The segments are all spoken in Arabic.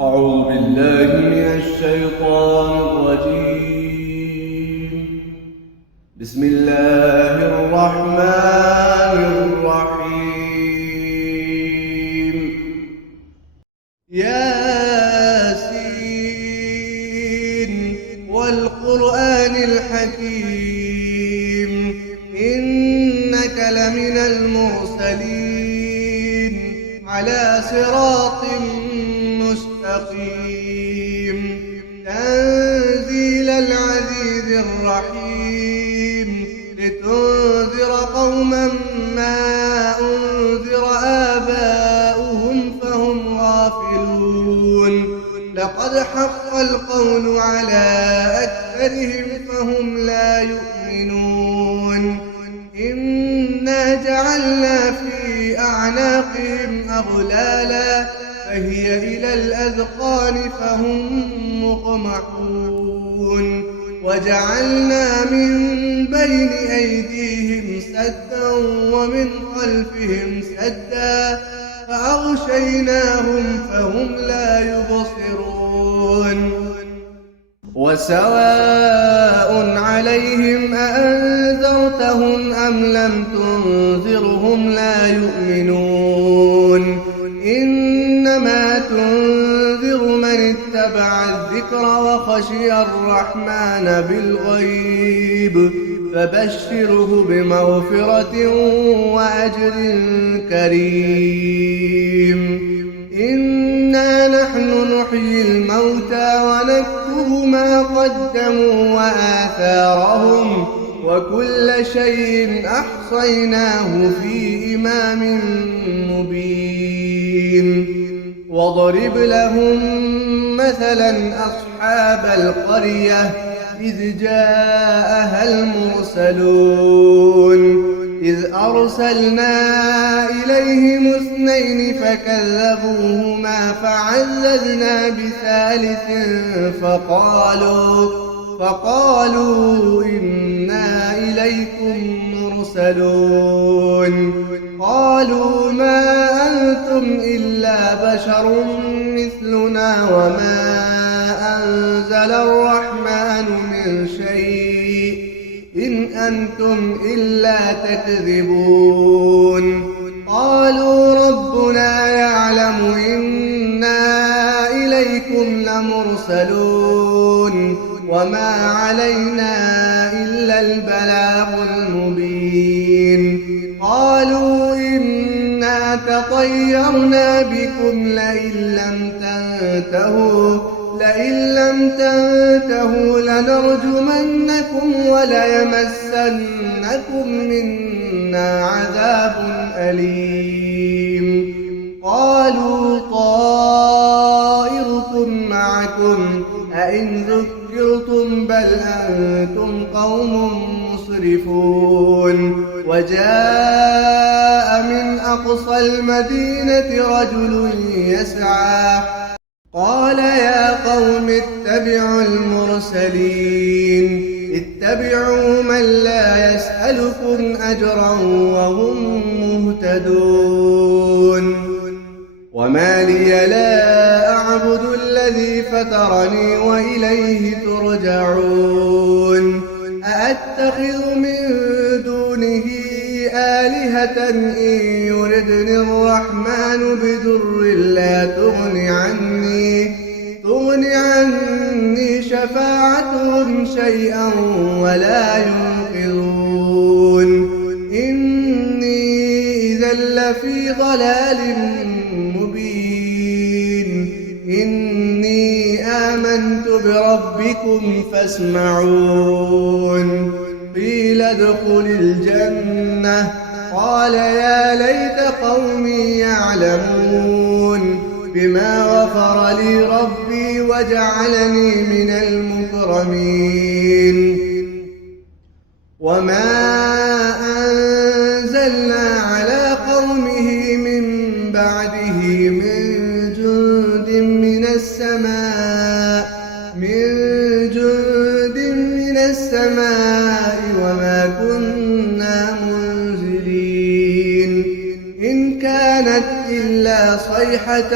أعوذ بالله من الشيطان الرجيم. بسم الله الرحمن الرحيم. ياسين والقرآن الحكيم إنك لمن المرسلين على صراط مستقيم تنزيل العزيز الرحيم لتنذر قوما ما أنذر آباؤهم فهم غافلون لقد حق القول على أكثرهم فهم لا يؤمنون إنا جعلنا في أعناقهم أغلالا فهي إلى الأذقان فهم مقمحون وجعلنا من بين أيديهم سدا ومن خلفهم سدا فأغشيناهم فهم لا يبصرون وسواء عليهم أأنذرتهم أم لم تنذرهم لا يؤمنون إنما تنذر من اتبع الذكر وخشي الرحمن بالغيب فبشره بمغفرة وأجر كريم إنا نحن نحيي الموتى ونكتب ما قدموا وآثارهم وكل شيء أحصيناه في إمام مبين واضرب لهم مثلا أصحاب القرية إذ جاءها المرسلون إذ أرسلنا إليهم 2 فكذبوهما فعززنا بثالث فقالوا إنا إليكم مرسلون قالوا ما أنتم إلا بشر مثلنا وما أنزل الرحمن من شيء إن أنتم إلا تكذبون قالوا ربنا يعلم إنا إليكم لمرسلون وما علينا إلا البلاغ المبين قالوا إنا تطيرنا بكم لئن لم تنتهوا لنرجمنكم وليمسنكم منا عذاب أليم قالوا طائركم معكم أئن ذكرتم بل أنتم قوم مسرفون وجاء من أقصى المدينة رجل يسعى قال يا قوم اتبعوا المرسلين اتبعوا من لا يسألكم أجرا وهم مهتدون وما لي لا أعبد الذي فطرني وإليه ترجعون أأتخذ من دونه آلهة إن يردني الرحمن بضر لا تغن عني شفاعتهم شيئا ولا ينقذون إني إذا لفي ضلال مبين إني آمنت بربكم فاسمعون قيل ادخل الجنة قال يا ليت قومي يعلمون بما غفر لي ربي وجعلني من المكرمين وما أنزلنا على قومه من بعده من جند من السماء وما كنا منزلين إن كانت إلا إلا صيحة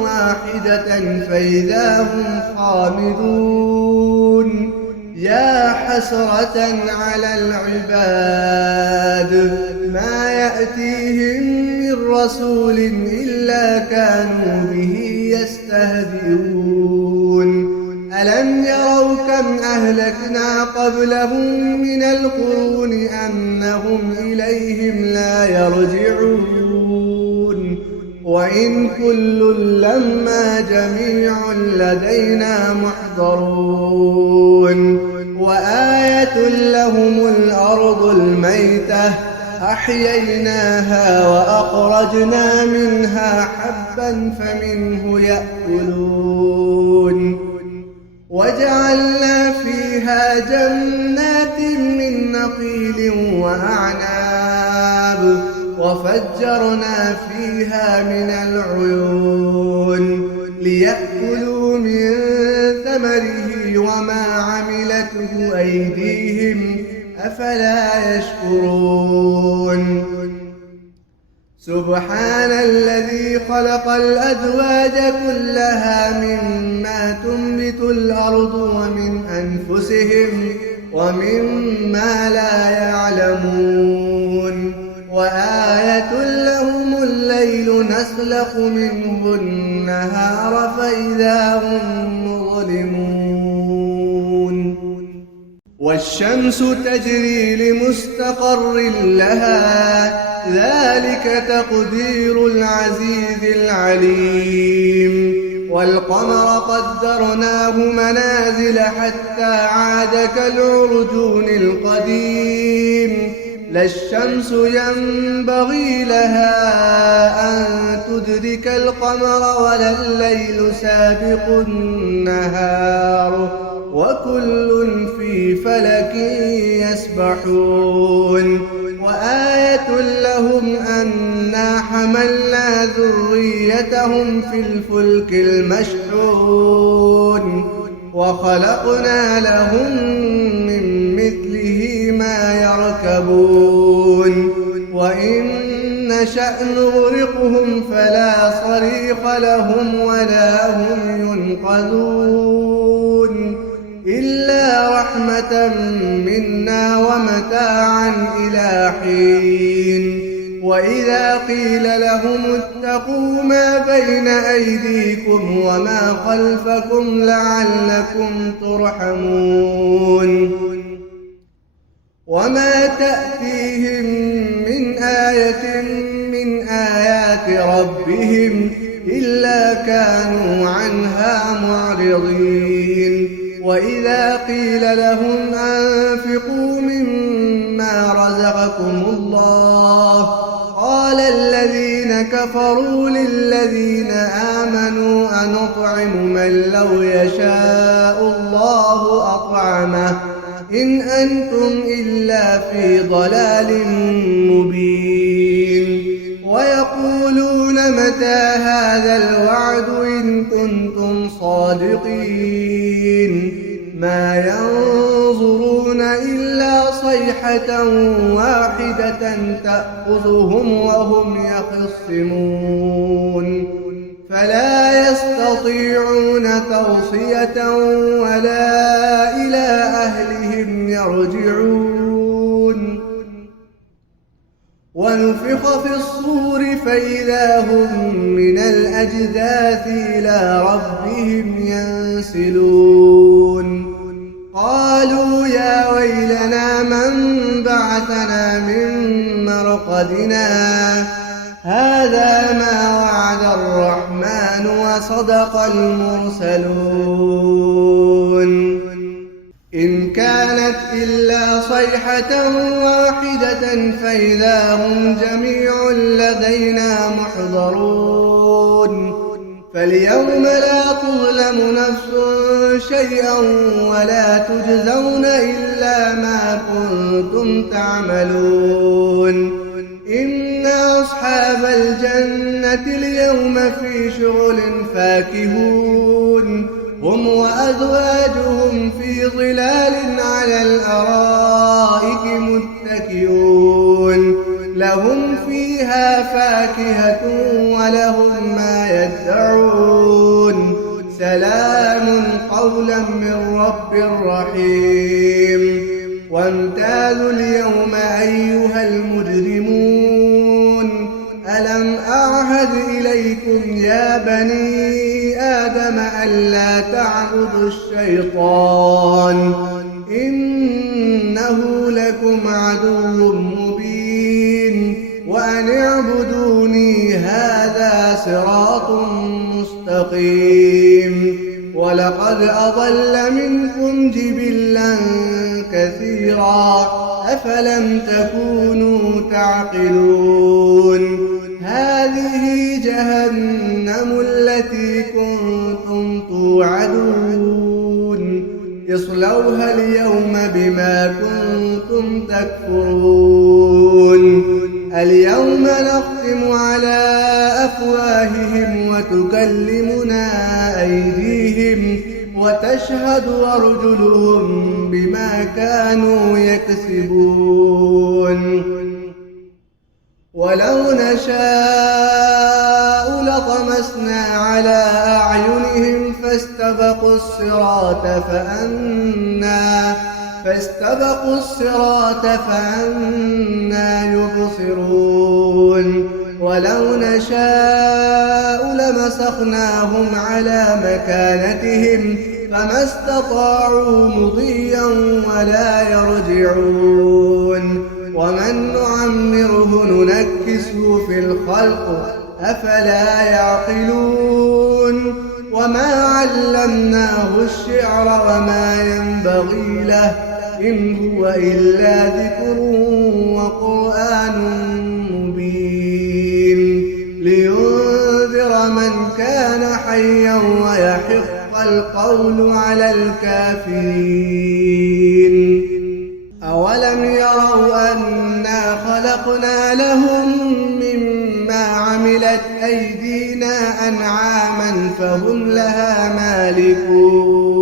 واحدة فإذا هم خامدون يا حسرة على العباد ما يأتيهم من رسول إلا كانوا به يستهزئون ألم يروا كم أهلكنا قبلهم من القرون أنهم إليهم لا يرجعون وإن كل لما جميع لدينا محضرون وآية لهم الأرض الميتة أحييناها وأخرجنا منها حبا فمنه يأكلون وجعلنا فيها جنات من نخيل وأعناب وفجرنا فيها من العيون ليأكلوا من ثمره وما عملته أيديهم أفلا يشكرون سبحان الذي خلق الأزواج كلها مما تنبت الأرض ومن أنفسهم ومما لا يعلمون وآية لهم الليل نسلخ منه النهار فإذا هم مظلمون والشمس تجري لمستقر لها ذلك تقدير العزيز العليم والقمر قدرناه منازل حتى عاد كالعرجون القديم لا الشمس ينبغي لها أن تدرك القمر ولا الليل سابق النهار وكل في فلك يسبحون وآية لهم أنا حملنا ذريتهم في الفلك المشحون وخلقنا لهم من مثله ما يركبون وإن نشأ نغرقهم فلا صريخ لهم ولا هم ينقذون إلا رحمة منا ومتاعا إلى حين وإذا قيل لهم اتقوا ما بين أيديكم وما خلفكم لعلكم ترحمون وما تأتيهم من آية من آيات ربهم إلا كانوا عنها معرضين وإذا قيل لهم أنفقوا مما رزقكم الله قال الذين كفروا للذين آمنوا أنطعم من لو يشاء الله أطعمه إن أنتم إلا في ضلال مبين ويقولون متى هذا الوعد إن كنتم صادقين ما ينظرون إلا صيحة واحدة تأخذهم وهم يخصمون فلا يستطيعون توصية ولا إلى أهلهم يرجعون ونفخ في الصور فإذا هم من الأجداث إلى ربهم ينسلون قالوا يا ويلنا من بعثنا من مرقدنا هذا ما وعد الرحمن وصدق المرسلون إن كانت إلا صيحة واحدة فإذا هم جميع لدينا محضرون فاليوم لا تظلم نفس شيئا ولا تجزون إلا ما كنتم تعملون إن أصحاب الجنة اليوم في شغل فاكهون هم وأزواجهم في ظلال على الأرائك متكئون لهم فيها فيها فاكهة ولهم ما يدعون سلام قولا من رب رحيم وامتازوا اليوم أيها المجرمون ألم أعهد إليكم يا بني آدم ألا تعبدوا الشيطان إنه لكم عدو مبين وأن اعبدوني هذا صراط مستقيم ولقد أضل منكم جبلا كثيرا أفلم تكونوا تعقلون هذه جهنم التي كنتم توعدون اصلوها اليوم بما كنتم تكفرون اليوم نختم على أفواههم وتكلمنا أيديهم وتشهد أرجلهم بما كانوا يكسبون ولو نشاء لطمسنا على أعينهم فاستبقوا الصراط فأنى يبصرون ولو نشاء لمسخناهم على مكانتهم فما استطاعوا مضيا ولا يرجعون ومن نعمره ننكسه في الخلق أفلا يعقلون وما علمناه الشعر وما ينبغي له إن هو إلا ذكر وقرآن مبين لينذر من كان حيا ويحق القول على الكافرين أولم يروا أنا خلقنا لهم مما عملت أيدينا أنعاما فهم لها مالكون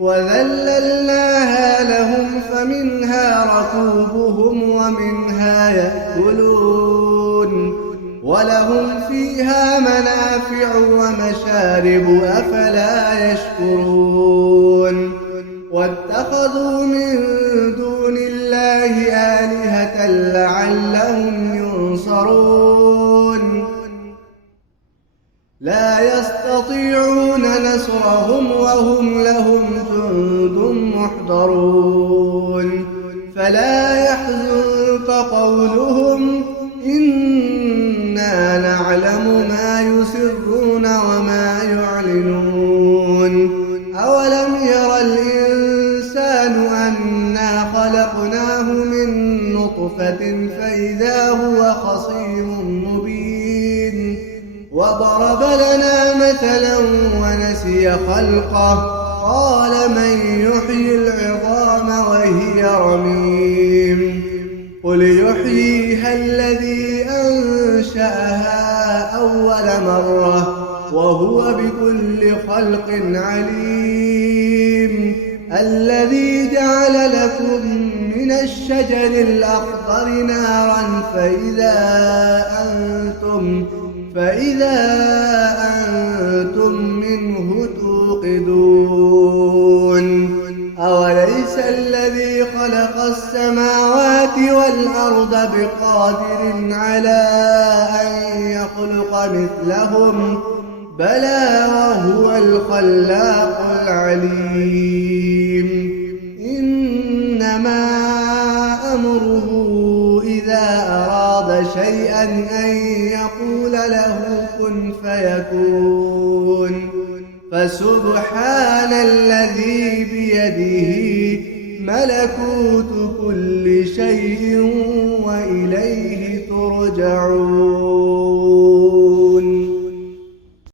وذللناها لهم فمنها ركوبهم ومنها يأكلون ولهم فيها منافع ومشارب أفلا يشكرون واتخذوا من دون الله آلهة لعلهم ينصرون لا يستطيعون نصرهم وهم لهم جند محضرون فلا يحزنك قولهم إنا نعلم ما يسرون وما يعلنون أولم ير الإنسان أنا خلقناه من نطفة فإذا هو خصيم مبين وضرب لنا مثلا ونسي خلقه قال من يحيي العظام وهي رميم قل يحييها الذي أنشأها أول مرة وهو بكل خلق عليم الذي جعل لكم من الشجر الأخضر نارا فإذا أنتم منه توقدون أوليس الذي خلق السماوات والأرض بقادر على أن يخلق مثلهم بلى وهو الخلاق العليم إنما أمره إذا أراد شيئا أن يقول له كن فيكون فسبحان الذي بيده ملكوت كل شيء